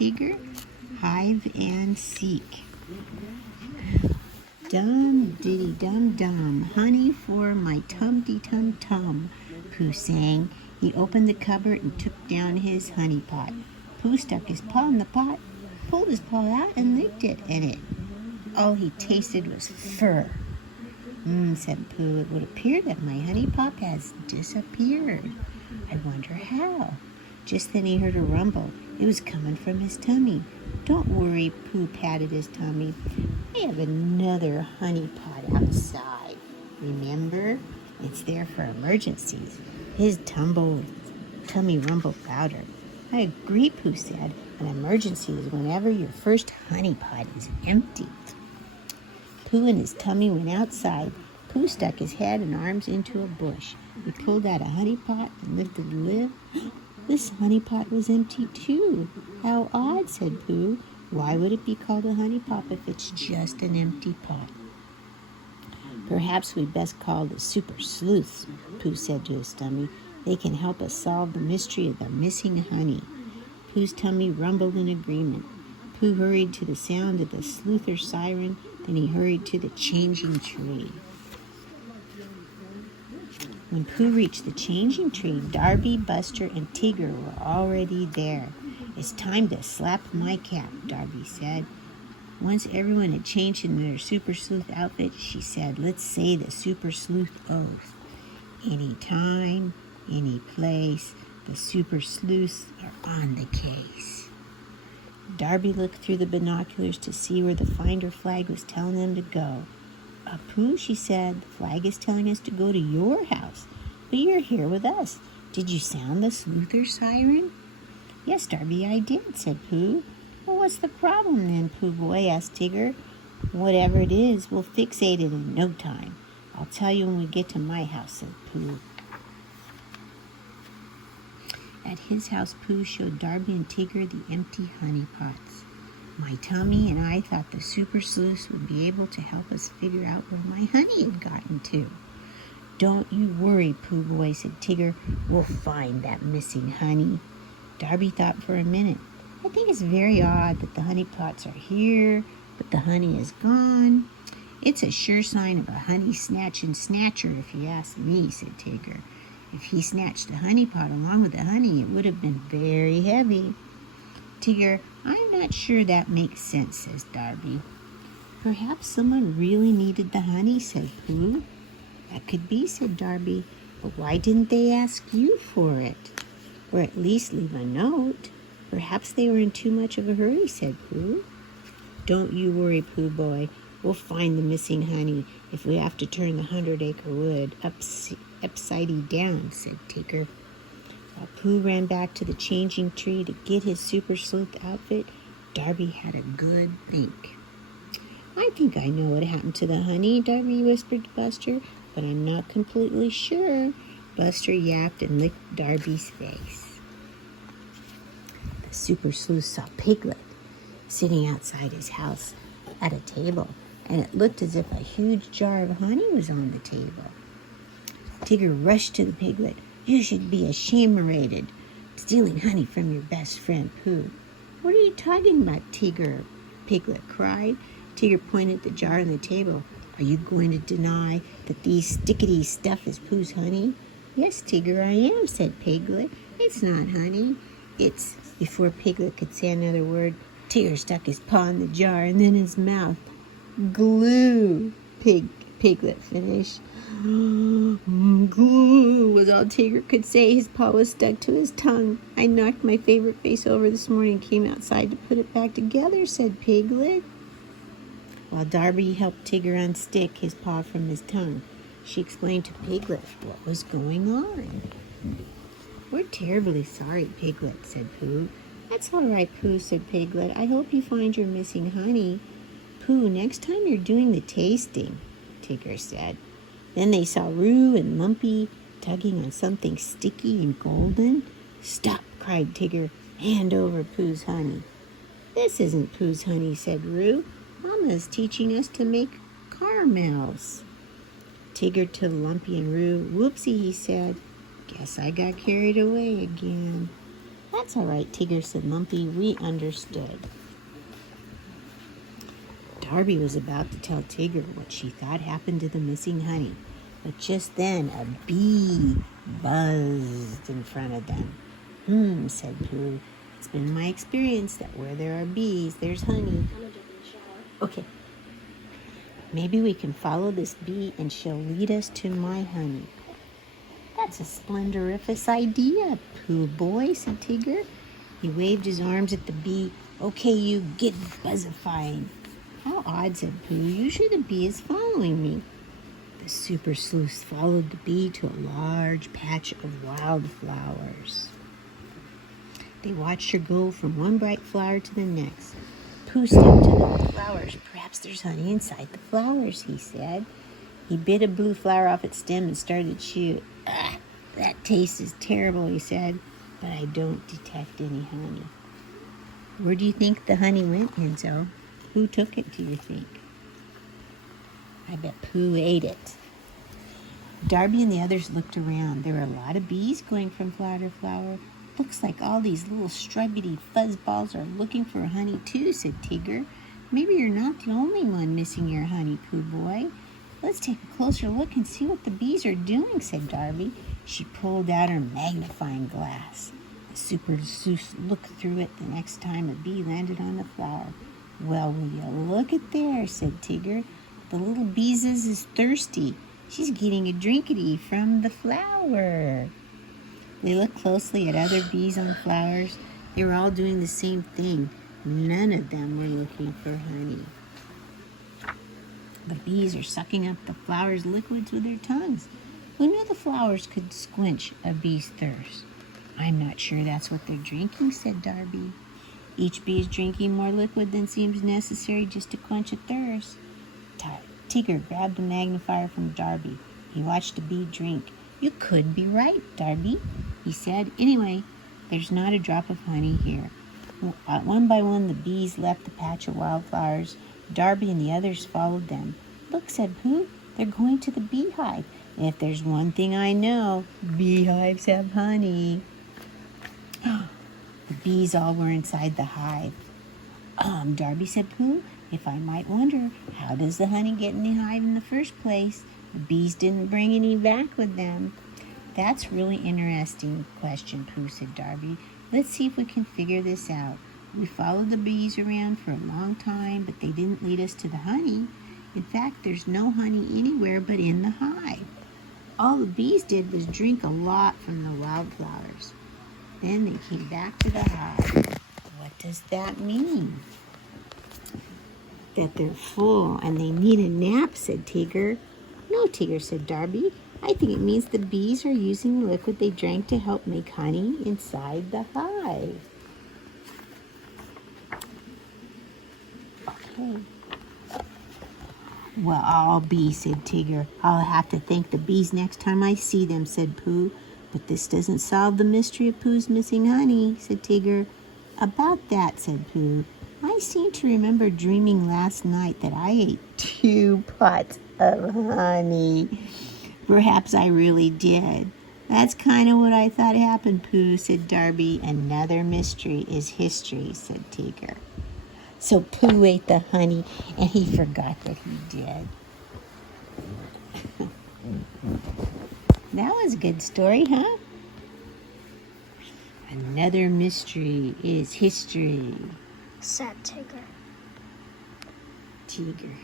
Tigger, Hive, and Seek. Dum diddy dum dum, honey for my tum-de-tum-tum, Pooh sang. He opened the cupboard and took down his honey pot. Pooh stuck his paw in the pot, pulled his paw out, and licked it in it. All he tasted was fur. Said Pooh, it would appear that my honey pot has disappeared. I wonder how. Just then he heard a rumble. It was coming from his tummy. Don't worry, Pooh patted his tummy. I have another honey pot outside. Remember? It's there for emergencies. His tummy rumbled louder. I agree, Pooh said. An emergency is whenever your first honey pot is empty. Pooh and his tummy went outside. Pooh stuck his head and arms into a bush. He pulled out a honey pot and lifted the lid. This honey pot was empty too. How odd, said Pooh. Why would it be called a honey pot if it's just an empty pot? Perhaps we'd best call the super sleuths, Pooh said to his tummy. They can help us solve the mystery of the missing honey. Pooh's tummy rumbled in agreement. Pooh hurried to the sound of the sleuther siren. Then he hurried to the changing tree. When Pooh reached the changing tree, Darby, Buster, and Tigger were already there. It's time to slap my cap, Darby said. Once everyone had changed into their super sleuth outfit, she said, let's say the super sleuth oath. Any time, any place, the super sleuths are on the case. Darby looked through the binoculars to see where the finder flag was telling them to go. Pooh, she said, the flag is telling us to go to your house, but you're here with us. Did you sound the sleuther siren? Yes, Darby, I did, said Pooh. Well, what's the problem then, Pooh boy, asked Tigger. Whatever it is, we'll fixate it in no time. I'll tell you when we get to my house, said Pooh. At his house, Pooh showed Darby and Tigger the empty honey pots. My tummy and I thought the super sleuths would be able to help us figure out where my honey had gotten to. Don't you worry, Pooh boy, said Tigger. We'll find that missing honey. Darby thought for a minute. I think it's very odd that the honey pots are here, but the honey is gone. It's a sure sign of a honey snatching snatcher, if you ask me, said Tigger. If he snatched the honey pot along with the honey, it would have been very heavy. Tigger, I'm not sure that makes sense, says Darby. Perhaps someone really needed the honey, said Pooh. That could be, said Darby, but why didn't they ask you for it? Or at least leave a note. Perhaps they were in too much of a hurry, said Pooh. Don't you worry, Pooh boy. We'll find the missing honey if we have to turn the 100-acre wood upside down, said Tigger. While Pooh ran back to the changing tree to get his super sleuth outfit, Darby had a good think. I think I know what happened to the honey, Darby whispered to Buster, but I'm not completely sure. Buster yapped and licked Darby's face. The super sleuth saw Piglet sitting outside his house at a table, and it looked as if a huge jar of honey was on the table. Tigger rushed to the piglet. You should be ashamed, stealing honey from your best friend, Pooh. What are you talking about, Tigger? Piglet cried. Tigger pointed at the jar on the table. Are you going to deny that these stickety stuff is Pooh's honey? Yes, Tigger, I am, said Piglet. It's not honey. It's... Before Piglet could say another word, Tigger stuck his paw in the jar and then his mouth. Glue, Piglet finished. Glue was all Tigger could say. His paw was stuck to his tongue. I knocked my favorite face over this morning and came outside to put it back together, said Piglet. While Darby helped Tigger unstick his paw from his tongue, she explained to Piglet what was going on. We're terribly sorry, Piglet, said Pooh. That's all right, Pooh, said Piglet. I hope you find your missing honey. Pooh, next time you're doing the tasting, Tigger said. Then they saw Roo and Lumpy tugging on something sticky and golden. Stop, cried Tigger. Hand over Pooh's honey. This isn't Pooh's honey, said Roo. Mama's teaching us to make caramels. Tigger to Lumpy and Roo. Whoopsie, he said. Guess I got carried away again. That's all right, Tigger, said Lumpy. We understood. Darby was about to tell Tigger what she thought happened to the missing honey, but just then a bee buzzed in front of them. Said Pooh. It's been my experience that where there are bees, there's honey. I'm gonna jump in the shower. Okay. Maybe we can follow this bee and she'll lead us to my honey. That's a splendoriferous idea, Pooh boy, said Tigger. He waved his arms at the bee. Okay, you get buzzifying. How odd, said Pooh. Usually the bee is following me. The super sleuth followed the bee to a large patch of wildflowers. They watched her go from one bright flower to the next. Pooh stepped to the flowers. Perhaps there's honey inside the flowers, he said. He bit a blue flower off its stem and started to chew. That taste is terrible, he said, but I don't detect any honey. Where do you think the honey went, Enzo? Who took it, do you think? I bet Pooh ate it. Darby and the others looked around. There were a lot of bees going from flower to flower. Looks like all these little struggedy fuzzballs are looking for honey too, said Tigger. Maybe you're not the only one missing your honey, Pooh boy. Let's take a closer look and see what the bees are doing, said Darby. She pulled out her magnifying glass. The super sleuth looked through it the next time a bee landed on the flower. Well, will you look at there, said Tigger. The little beezus is thirsty. She's getting a drinkity from the flower. They looked closely at other bees on flowers. They were all doing the same thing. None of them were looking for honey. The bees are sucking up the flower's liquids with their tongues. Who knew the flowers could squench a bee's thirst? I'm not sure that's what they're drinking, said Darby. Each bee is drinking more liquid than seems necessary just to quench a thirst. Tigger grabbed a magnifier from Darby. He watched a bee drink. You could be right, Darby, he said. Anyway, there's not a drop of honey here. One by one, the bees left the patch of wildflowers. Darby and the others followed them. Look, said Pooh, they're going to the beehive. And if there's one thing I know, beehives have honey. The bees all were inside the hive. Darby, said Pooh, if I might wonder, how does the honey get in the hive in the first place? The bees didn't bring any back with them. That's really interesting question, Pooh, said Darby. Let's see if we can figure this out. We followed the bees around for a long time, but they didn't lead us to the honey. In fact, there's no honey anywhere but in the hive. All the bees did was drink a lot from the wildflowers. Then they came back to the hive. What does that mean? That they're full and they need a nap, said Tigger. No, Tigger, said Darby. I think it means the bees are using the liquid they drank to help make honey inside the hive. Okay. Well, I'll be, said Tigger. I'll have to thank the bees next time I see them, said Pooh. But this doesn't solve the mystery of Pooh's missing honey, said Tigger. About that, said Pooh, I seem to remember dreaming last night that I ate 2 pots of honey. Perhaps I really did. That's kind of what I thought happened, Pooh, said Darby. Another mystery is history, said Tigger. So Pooh ate the honey, and he forgot that he did. That was a good story, huh? Another mystery is history. Sad Tigger. Tigger.